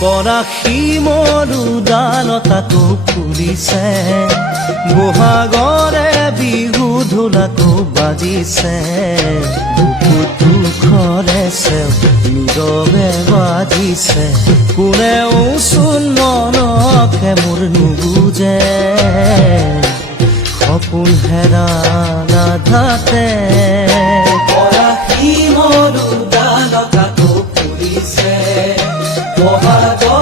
পৰাশী মৰুদালতাকো ফুলিছে, বহাগৰে বিহু ঢোলাকো বাজিছে। বুকুত দুখৰে চেও নীৰৱে বাজিছে, কোনেও চোন মনকে মোৰ নুবুজে। সপোন হেৰাল আধাতে পৰাশী মৰুদালতাকো ফুলিছে, বহাগৰে